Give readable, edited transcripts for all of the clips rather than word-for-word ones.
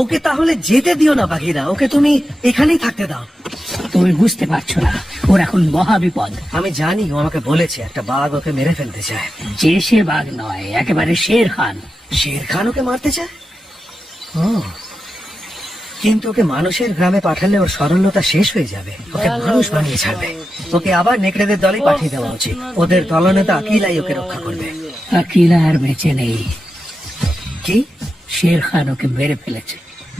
ওকে তাহলে যেতে দিও না বাঘিরা, ওকে তুমি এখানেই থাকতে দাও। তুমি বুঝতে পারছো না, ওর এখন মহা বিপদ। আমি জানি, ও আমাকে বলেছে একটা বাঘ ওকে মেরে ফেলতে চায়। যে সে বাঘ নয়, একেবারে শের খান। শের খান ওকে মারতে চায়? ও, কিন্তু ওকে মানুষের গ্রামে পাঠালে ওর সরলতা শেষ হয়ে যাবে, ওকে মানুষ বানিয়ে ছাড়বে। ওকে আবার নেকড়েদের দলে পাঠিয়ে দেওয়া উচিত। ওদের দলনেতা আকিলাই ওকে রক্ষা করবে। আকিলা আর বেঁচে নেই। কি? শের খান ওকে মেরে ফেলেছে।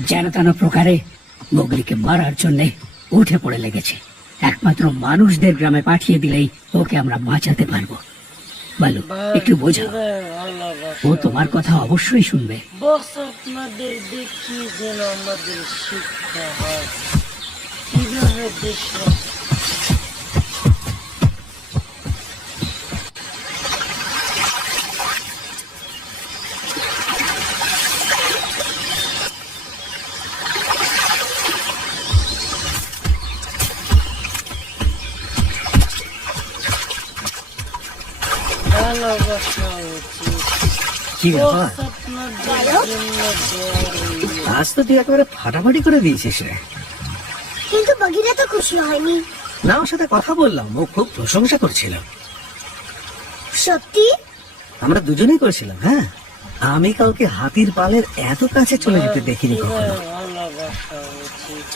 যেন তেন প্রকারে মোগলিকে মারার জন্য উঠে পড়ে লেগেছে। একমাত্র মানুষদের গ্রামে পাঠিয়ে দিলেই ওকে আমরা বাঁচাতে পারবো। বলো, একটু বোঝাও। ও তোমার কথা অবশ্যই শুনবে। আপনাদের দেখি যেন আমাদের শিক্ষা হয়, কিভাবে দেশ ভালোবাসা উচিত। কি ব্যাপার? আজ তো তুই একেবারে ফাটাফাটি করে দিয়েছিস রে। কিন্তু বাঘিরা তো খুশি হয়নি। না, ওর সাথে কথা বললাম, ও খুব প্রশংসা করছিল। সত্যি? আমরা দুজনেই করেছিলাম। হ্যাঁ, আমি কাউকে হাতির পালের এত কাছে চলে যেতে দেখিনি কখনো। ভালোবাসা উচিত।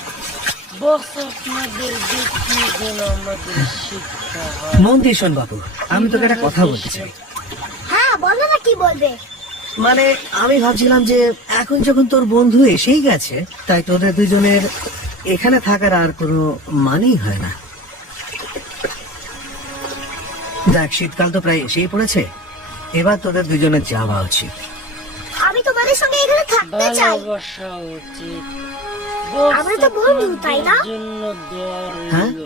আপনাদের দেখি যেন আমাদের শিক্ষা হয়। মন দিয়ে শোন বাবু, আমি তোকে একটা কথা বলতে চাই। হ্যাঁ, বলো না, কি বলবে? মানে আমি ভাবছিলাম যে এখন যখন তোর বন্ধু এসেই গেছে, তাই তোদের দুজনের এখানে থাকার আর কোনো মানেই হয় না। দেখ, শীতকাল তো প্রায় এসেই পড়েছে, এবার তোদের দুজনের যাওয়া উচিত। আমি তোমাদের সঙ্গে এখানে থাকতে চাই। ভালোবাসা উচিত। আমরা তো বন্ধু, তাই না? জন্য দোয়া হ্যাঁ? রইল।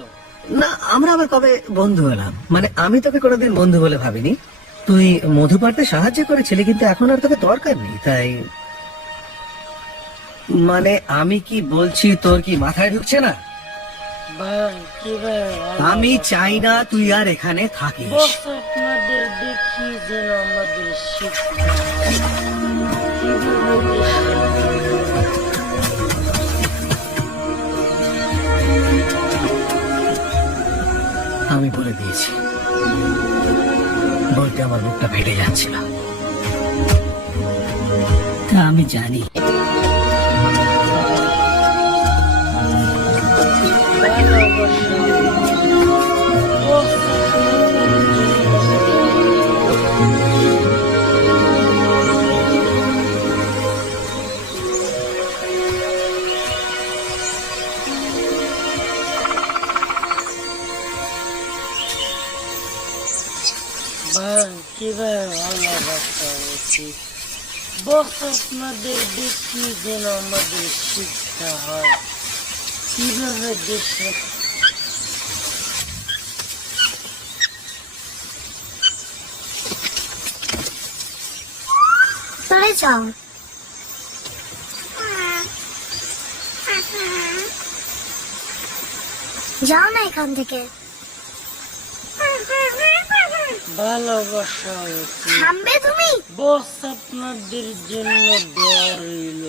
না, আমরা আবার কবে বন্ধু হলাম? মানে আমি তোকে কোনোদিন বন্ধু বলে ভাবিনি। তুই মধু পাড়তে সাহায্য করেছিলি, কিন্তু এখন আর তোকে দরকার নেই, তাই মানে আমি কি বলছি তোর কি মাথায় ঢুকছে না? ভাই, কিভাবে আমি চাই না তুই আর এখানে থাকিস। আপনাদের দেখি যেন আমাদের শিক্ষা হয়, কিভাবে দেশ আমি বলে দিয়েছি, বলতে আমার মুখটা ফেটে যাচ্ছিল। তা আমি জানি। ভাই, কিভাবে ভালোবাসা উচিত। আপনাদের দেখি যেন আমাদের শিক্ষা হয়, কিভাবে দেশে চলে যাও। যাও না এখান থেকে। ভালোবাসা উচিত। থামবে তুমি? আপনাদের জন্য দোয়া রইল।